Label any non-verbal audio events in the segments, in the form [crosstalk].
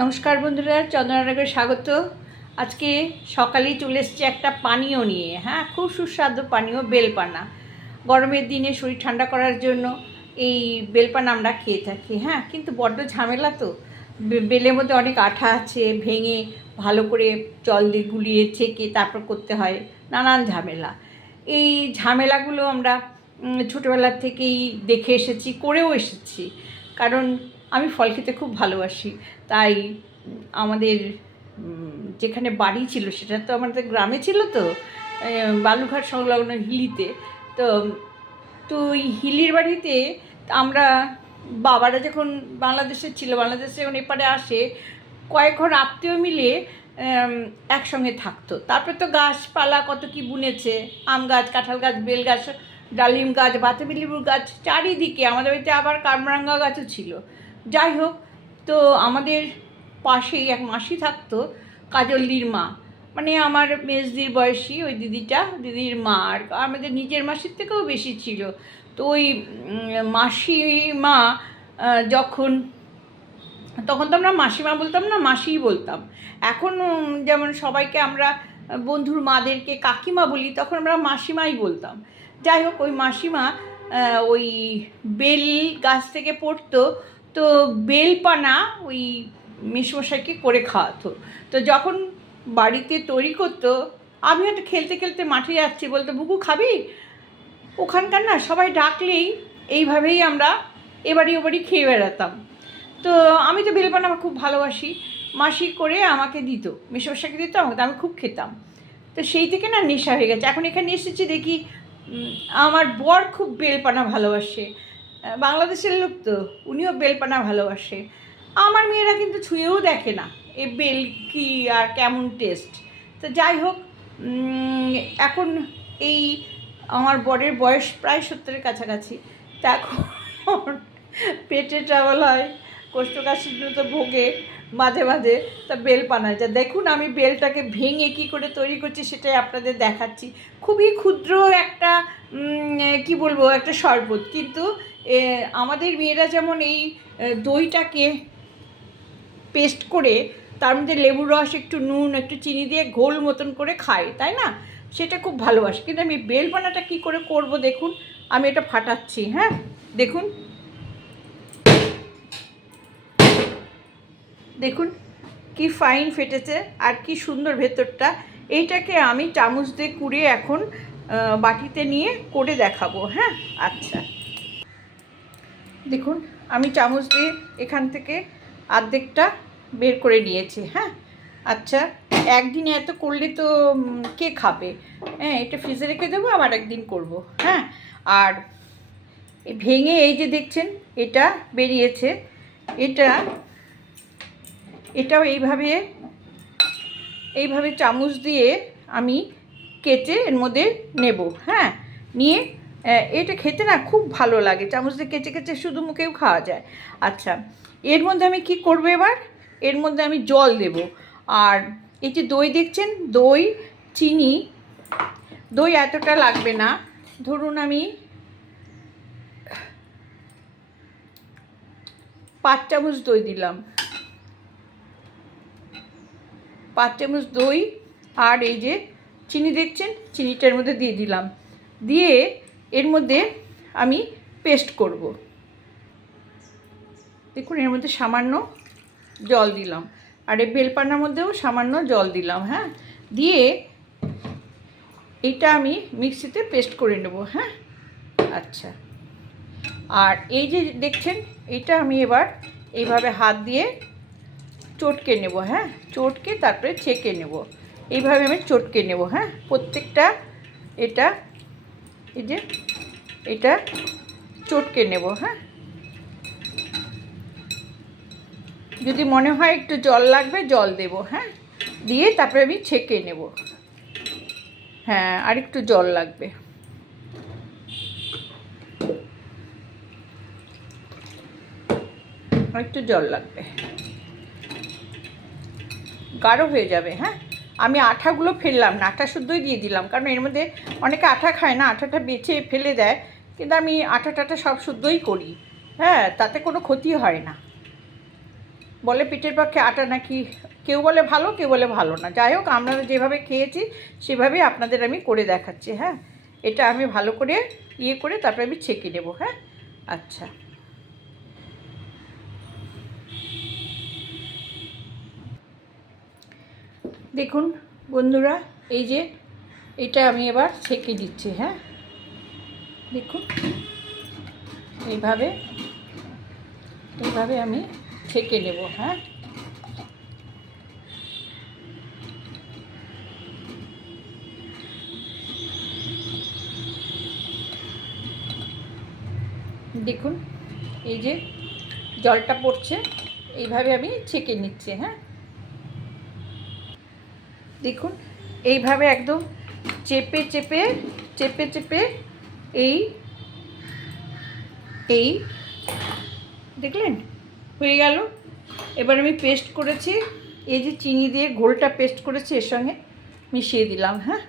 নমস্কার বন্ধুরা চন্দ্রনগরে স্বাগত। আজকে সকালেই চলে এসছে একটা পানীয় নিয়ে হ্যাঁ খুব সুস্বাদু পানীয় বেলপানা। গরমের দিনে শরীর ঠান্ডা করার জন্য এই বেলপানা আমরা খেয়ে থাকি হ্যাঁ কিন্তু বড্ড ঝামেলা তো। বেলের মধ্যে অনেক আঠা আছে, ভেঙে ভালো করে জল দিয়ে গুলিয়ে ছেঁকে তারপর করতে হয় নানান ঝামেলা। এই ঝামেলাগুলো আমরা ছোটোবেলার থেকেই দেখে এসেছি, করেও এসেছি। কারণ আমি ফল খেতে খুব ভালোবাসি। তাই আমাদের যেখানে বাড়ি ছিল সেটা তো আমাদের গ্রামে ছিল তো বালুঘাট সংলগ্ন হিলিতে। তো তো ওই হিলির বাড়িতে আমরা বাবারা যখন বাংলাদেশে ছিল, বাংলাদেশে যখন এপারে আসে, কয়েক ঘর আত্মীয় মিলে একসঙ্গে থাকতো। তারপরে তো গাছপালা কত কি বুনেছে, আম গাছ, কাঁঠাল গাছ, বেল গাছ ডালিম গাছ বাতাবি লেবুর গাছ, চারিদিকে আমাদের বাড়িতে আবার কামরাঙ্গা গাছও ছিল। যাই হোক, তো আমাদের পাশেই এক মাসি থাকতো কাজলদির মা মানে আমার মেজদির বয়সী ওই দিদিটা, দিদির মা আর আমাদের নিজের মাসির থেকেও বেশি ছিল। তো ওই মাসিমা যখন, তখন তো আমরা মাসিমা বলতাম না মাসিই বলতাম। এখন যেমন সবাইকে আমরা বন্ধুর মাদেরকে কাকিমা বলি, তখন আমরা মাসিমাই বলতাম। যাই হোক, ওই মাসিমা ওই বেল গাছ থেকে পড়তো, তো বেলপানা ওই মেসমশাইকে করে খাওয়াতো। তো যখন বাড়িতে তৈরি করতো, আমি হয়তো খেলতে খেলতে মাঠে যাচ্ছি, বলতো বুকু খাবি? ওখানকার না সবাই ডাকলেই এইভাবেই আমরা এবারই ওবারই খেয়ে বেড়াতাম। তো আমি তো বেলপানা আমার খুব ভালোবাসি। মাসি করে আমাকে দিত, মেসমশাইকে দিত আমাকে আমি খুব খেতাম। তো সেই থেকে না নেশা হয়ে গেছে। এখন এখানে এসেছি দেখি আমার বর খুব বেলপানা ভালোবাসে। বাংলাদেশের লোক তো, উনিও বেলপানা ভালোবাসে। আমার মেয়েরা কিন্তু ছুঁয়েও দেখে না এ বেল কি আর কেমন টেস্ট। তো যাই হোক এখন এই আমার বরের বয়স প্রায় সত্তরের কাছাকাছি। তা এখন [laughs] পেটে ট্রাভেল হয়, কোষ্ঠকাঠিন্য তো ভোগে। মাঝে মাঝে তা বেল পানায় যা দেখুন, আমি বেলটাকে ভেঙে কি করে তৈরি করছি সেটাই আপনাদের দেখাচ্ছি। খুবই ক্ষুদ্র একটা কি বলব, একটা শরবত। কিন্তু আমাদের মেয়েরা যেমন এই দইটাকে পেস্ট করে তার মধ্যে লেবুর রস, একটু নুন, একটু চিনি দিয়ে ঘোল মতন করে খায়, তাই না? সেটা খুব ভালোবাসে। কিন্তু আমি বেলপানাটা কী করে করব দেখুন, আমি এটা ফাটাচ্ছি হ্যাঁ? দেখুন। দেখুন, কি ফাইন ফেটেছে আর কি সুন্দর ভেতরটা। এইটাকে আমি চামচ দিয়ে কুড়িয়ে এখন বাটিতে নিয়ে করে দেখাবো হ্যাঁ? আচ্ছা। দেখুন, আমি চামচ দিয়ে এখান থেকে অর্ধেকটা বের করে নিয়েছি হ্যাঁ? আচ্ছা একদিনে এত করলে তো কে খাবে? হ্যাঁ এটা ফ্রিজে রেখে দেবো, আবার একদিন করব হ্যাঁ? আর ভেঙে এই যে দেখছেন, এটা বেরিয়েছে। এটা এটাও এইভাবে এইভাবে চামচ দিয়ে আমি কেটে এর মধ্যে নেব হ্যাঁ? নিয়ে এটা খেতে না খুব ভালো লাগে, চামচ দিয়ে কেচে কেচে শুধু মুখেও খাওয়া যায়। আচ্ছা এর মধ্যে আমি কি করব এবার? এর মধ্যে আমি জল দেব। আর এই যে দই দেখছেন, দই, চিনি, দই এতটা লাগবে না। ধরুন আমি পাঁচ চামচ দই দিলাম। পাঁচ চামচ দই আর এই যে চিনি দেখছেন? চিনিটার মধ্যে দিয়ে দিলাম। দিয়ে এর মধ্যে আমি পেস্ট করব। দেখুন, এর মধ্যে সামান্য জল দিলাম। আর এই বেলপানার মধ্যেও সামান্য জল দিলাম হ্যাঁ? দিয়ে এটা আমি মিক্সিতে পেস্ট করে নেব হ্যাঁ? আচ্ছা। আর এই যে দেখছেন, এটা আমি এবার এইভাবে হাত দিয়ে চটকে নেব হ্যাঁ? চটকে তারপরে ছেঁকে নেব। এইভাবে আমি চটকে নেব হ্যাঁ? প্রত্যেকটা এটা, এই যে, এটা চটকে নেব হ্যাঁ? যদি মনে হয় একটু জল লাগবে, জল দেব হ্যাঁ? দিয়ে তারপরে আমি ছেঁকে নেব। হ্যাঁ আর একটু জল লাগবে। একটু জল লাগবে। গাঢ় হয়ে যাবে হ্যাঁ? আমি আঠাগুলো ফেললাম না, আঠা শুদ্ধই দিয়ে দিলাম, কারণ এর মধ্যে অনেকে আঠা খায় না, আঠাটা বেছে ফেলে দেয়, কিন্তু আমি আঠা টাটা সব শুদ্ধই করি হ্যাঁ? তাতে কোনো ক্ষতি হয় না। বলে পেটের পক্ষে আটা নাকি কেউ বলে ভালো, কেউ বলে ভালো না। যাই হোক, আমরা যেভাবে খেয়েছি, সেভাবেই আপনাদের আমি করে দেখাচ্ছি হ্যাঁ? এটা আমি ভালো করে ইয়ে করে তারপরে আমি ছেঁকে নেব হ্যাঁ? আচ্ছা। দেখুন, বন্ধুরা, এই যে এটা আমি এবার ছেঁকে দিচ্ছি হ্যাঁ? দেখুন, এইভাবে এইভাবে আমি ছেঁকে নেব হ্যাঁ? দেখুন, এই যে জলটা পড়ছে, এইভাবে আমি ছেঁকে নিচ্ছি হ্যাঁ? দেখুন, এইভাবে একদম চেপে চেপে চেপে চেপে এই এই, দেখলেন? হয়ে গেল। এবার আমি পেস্ট করেছি। এই যে চিনি দিয়ে ঘোলটা পেস্ট করেছি, এর সঙ্গে মিশিয়ে দিলাম হ্যাঁ?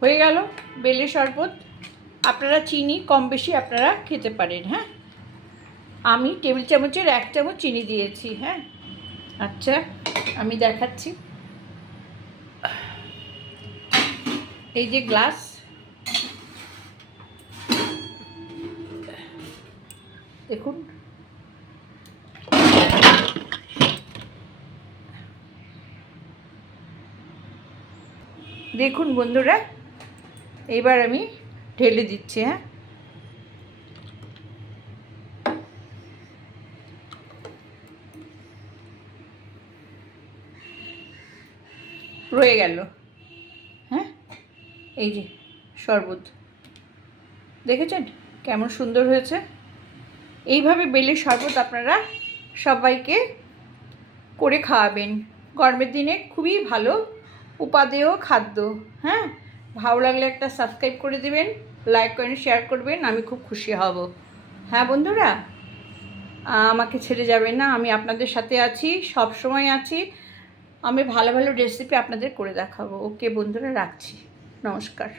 হয়ে গেল, বেলে শরবত। আপনারা চিনি কম বেশি আপনারা খেতে পারেন হ্যাঁ? আমি টেবিল চামচের এক চামচ চিনি দিয়েছি হ্যাঁ? আচ্ছা আমি দেখাচ্ছি। এই যে গ্লাস। দেখুন। দেখুন বন্ধুরা এইবার আমি ঢেলে দিচ্ছি হ্যাঁ? রয়ে গেল হ্যাঁ? এই যে, শরবত। দেখেছেন? কেমন সুন্দর হয়েছে। এইভাবে বেলে শরবত আপনারা সবাইকে করে খাওয়াবেন। গরমের দিনে খুবই ভালো উপাদেয় খাদ্য হ্যাঁ? ভালো লাগলে একটা সাবস্ক্রাইব করে দেবেন। লাইক করেন শেয়ার করবেন, আমি খুব খুশি হব। হ্যাঁ বন্ধুরা, আমাকে ছেড়ে যাবেন না, আমি আপনাদের সাথে আছি, সব সময় আছি। আমি ভালো ভালো রেসিপি আপনাদের করে দেখাবো। ওকে বন্ধুরা, রাখছি। নমস্কার।